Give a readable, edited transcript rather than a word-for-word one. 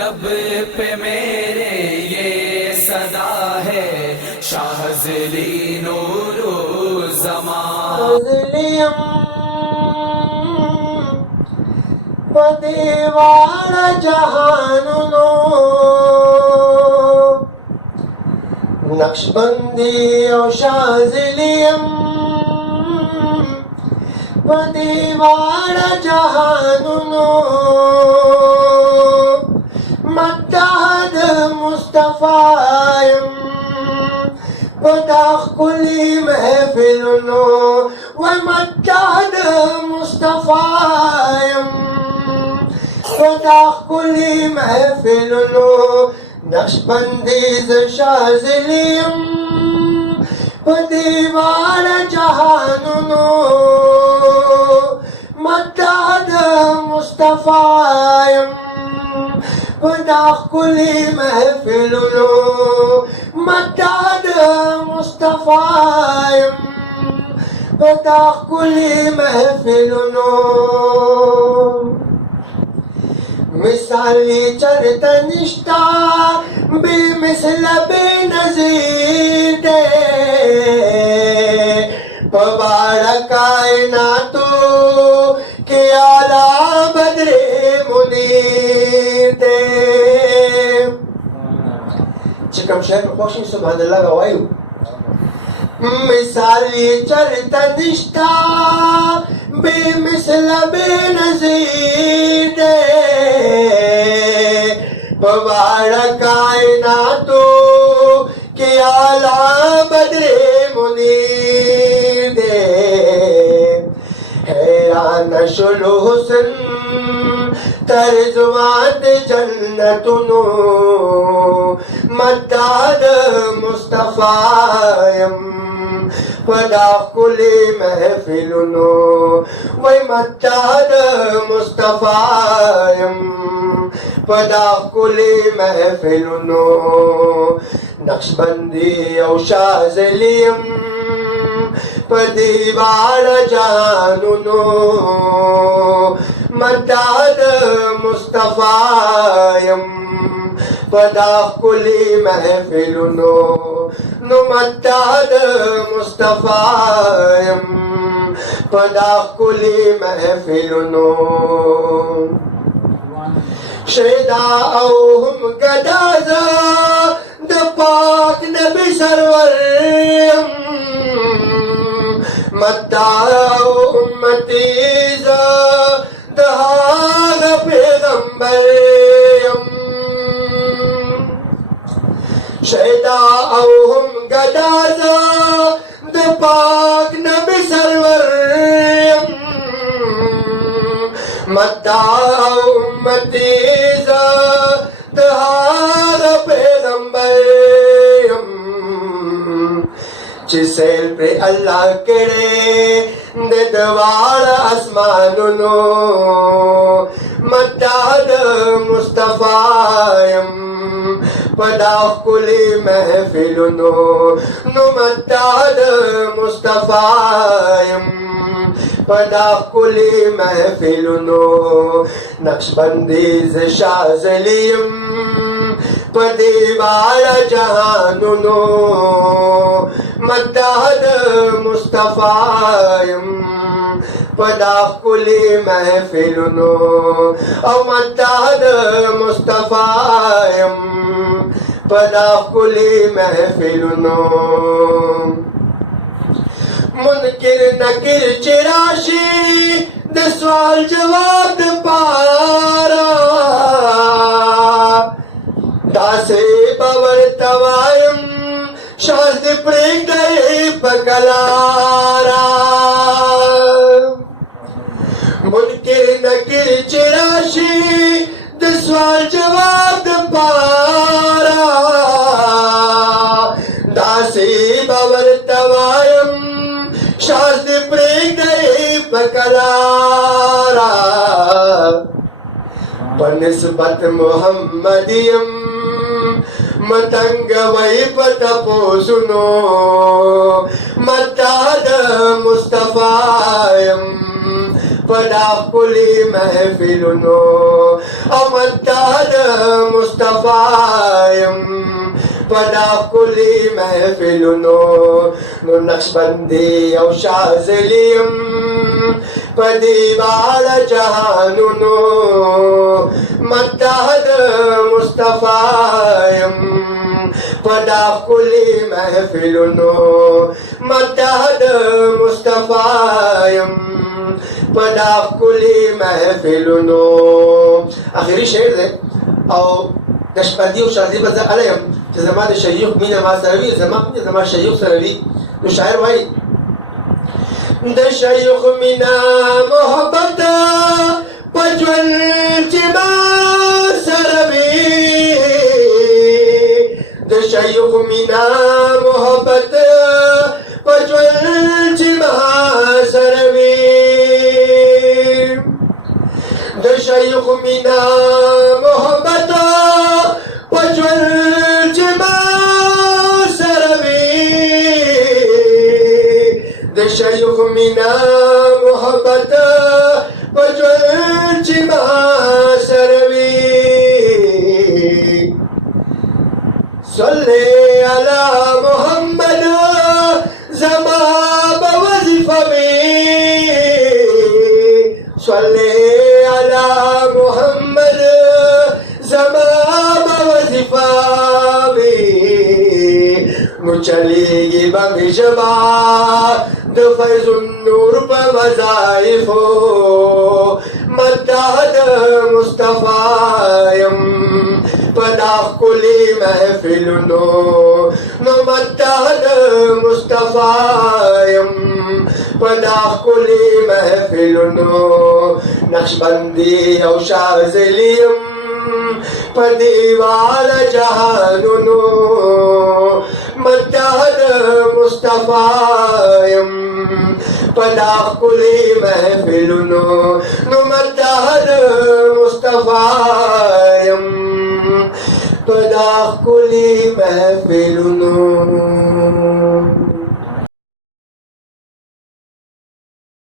लब पे मेरे ये सदा है शाहज़ली नूरो ज़मान पदेवार जहानुनो नक्शबंदी और शाज़लियम पदेवार जहानुनो मत्ताद मुस्तफायम पदाख कुली महफिलनो व मत्ताद मुस्तफायम पदाख कुली महफिलनो नक्शबंदीज़ शाज़लियम पदीवार जहानुनो मत्ताद मुस्तफायम पदाख कुली महफिलनो मत्ताद मुस्तफायम पदाख कुली महफिलनो मिसाली चरित निष्ठा बेमिसल बेनज़ीर दे पवाड़ कायनातो के आला बदरे मुनीर दे चिकम शहर में कोशिश सुभान अल्लाह का वायु मिसाली चरित निष्ठा बेमिसल बेनज़ीर दे पवाड़ कायनातो के आला बदरे मुनीर दे हैरान शुलु हुस्न तर्जुमात जन्नतुनो मत्ताद मुस्तफायम पदाख कुली महफिलनो वै मत्ताद मुस्तफायम पदाख कुली महफिलनो नक्शबंदी और शाज़लियम पदीवार जहानुनो मत्ताद मुस्तफायम पदाख कुली महफिलनो मत्ताद मुस्तफायम पदाख कुली महफिलनो शेदा औहम गदाजा द पाक नबी सरवर मत्ता उम्मतीजा दहाग पैगंबर शेदा औहम गदाजा द पाक नबी सरवर मत्ता उम्मतीजा दहाग पैगंबर जिसेल पे अल्लाह केड़े दिदवार आसमानुनो मत्ताद मुस्तफायम पदाख कुली महफिलनो मत्ताद मुस्तफायम पदाख कुली महफिलनो नक्शबंदीज़ शाज़लियम पदीवार जहानुनो मत्ताद मुस्तफायम पदाख कुली महफिलनो और मत्ताद मुस्तफायम पदाख कुली महफिलनो मुनकिर नकिर चिराशी द सवाल जवाब पारा दासे बवर तवायम शास्द प्रेम गए पकलारा मुनकिर नकिर चिराशी द सवाल जवाब पारा दासे बवर तवायम शास्द प्रेम गए पकलारा बनिस्बत मुहम्मदियम मतंग वही पतपो सुनो मत्ताद मुस्तफायम पदाख कुली महफिलनो मत्ताद पदा कुली महफिलुनो नो नक्शबंदी औ शाज़लियम पदीवार जहानुनो मत्तहद मुस्तफायम पदा कुली महफिलुनो मत्तहद मुस्तफायम पदा कुली महफिलुनो। आखिरी शेर है और नक्शबंदी और शाज़ली बजा अलैम कि ज़माने शयूख मीना मा सरवी ज़मा शयूख सरवी तो शायर भाई द शयूख मीना मोहब्बत पजवल चिमा सरवी द शयूख मीना मोहब्बत पजवल चिमा सरवी द शयूख मीना मोहब्बत पजवल चिमा सरवी द शयूख मीना मोहब्बत पजवल चिमा सरवी सल्ले अला मोहम्मद ज़मा बवज़ीफ़ा में सल्ले अला मोहम्मद ज़मा बवज़ीफ़ा में मुचलेगी बंगशबा द फैज़ुन नूर पर वज़ाइफ़ो मत्तहद मुस्तफायम पदा कुली महफिलुनो नो मत्तहद मुस्तफायम पदा कुली महफिलुनो नक्शबंदी औ शाज़लियम पदीवार जहानुनो मत्तहद मुस्तफायम पदा कुली महफिलुनो नो मत्तहद मुस्तफायम पदा कुली महफिलुनो।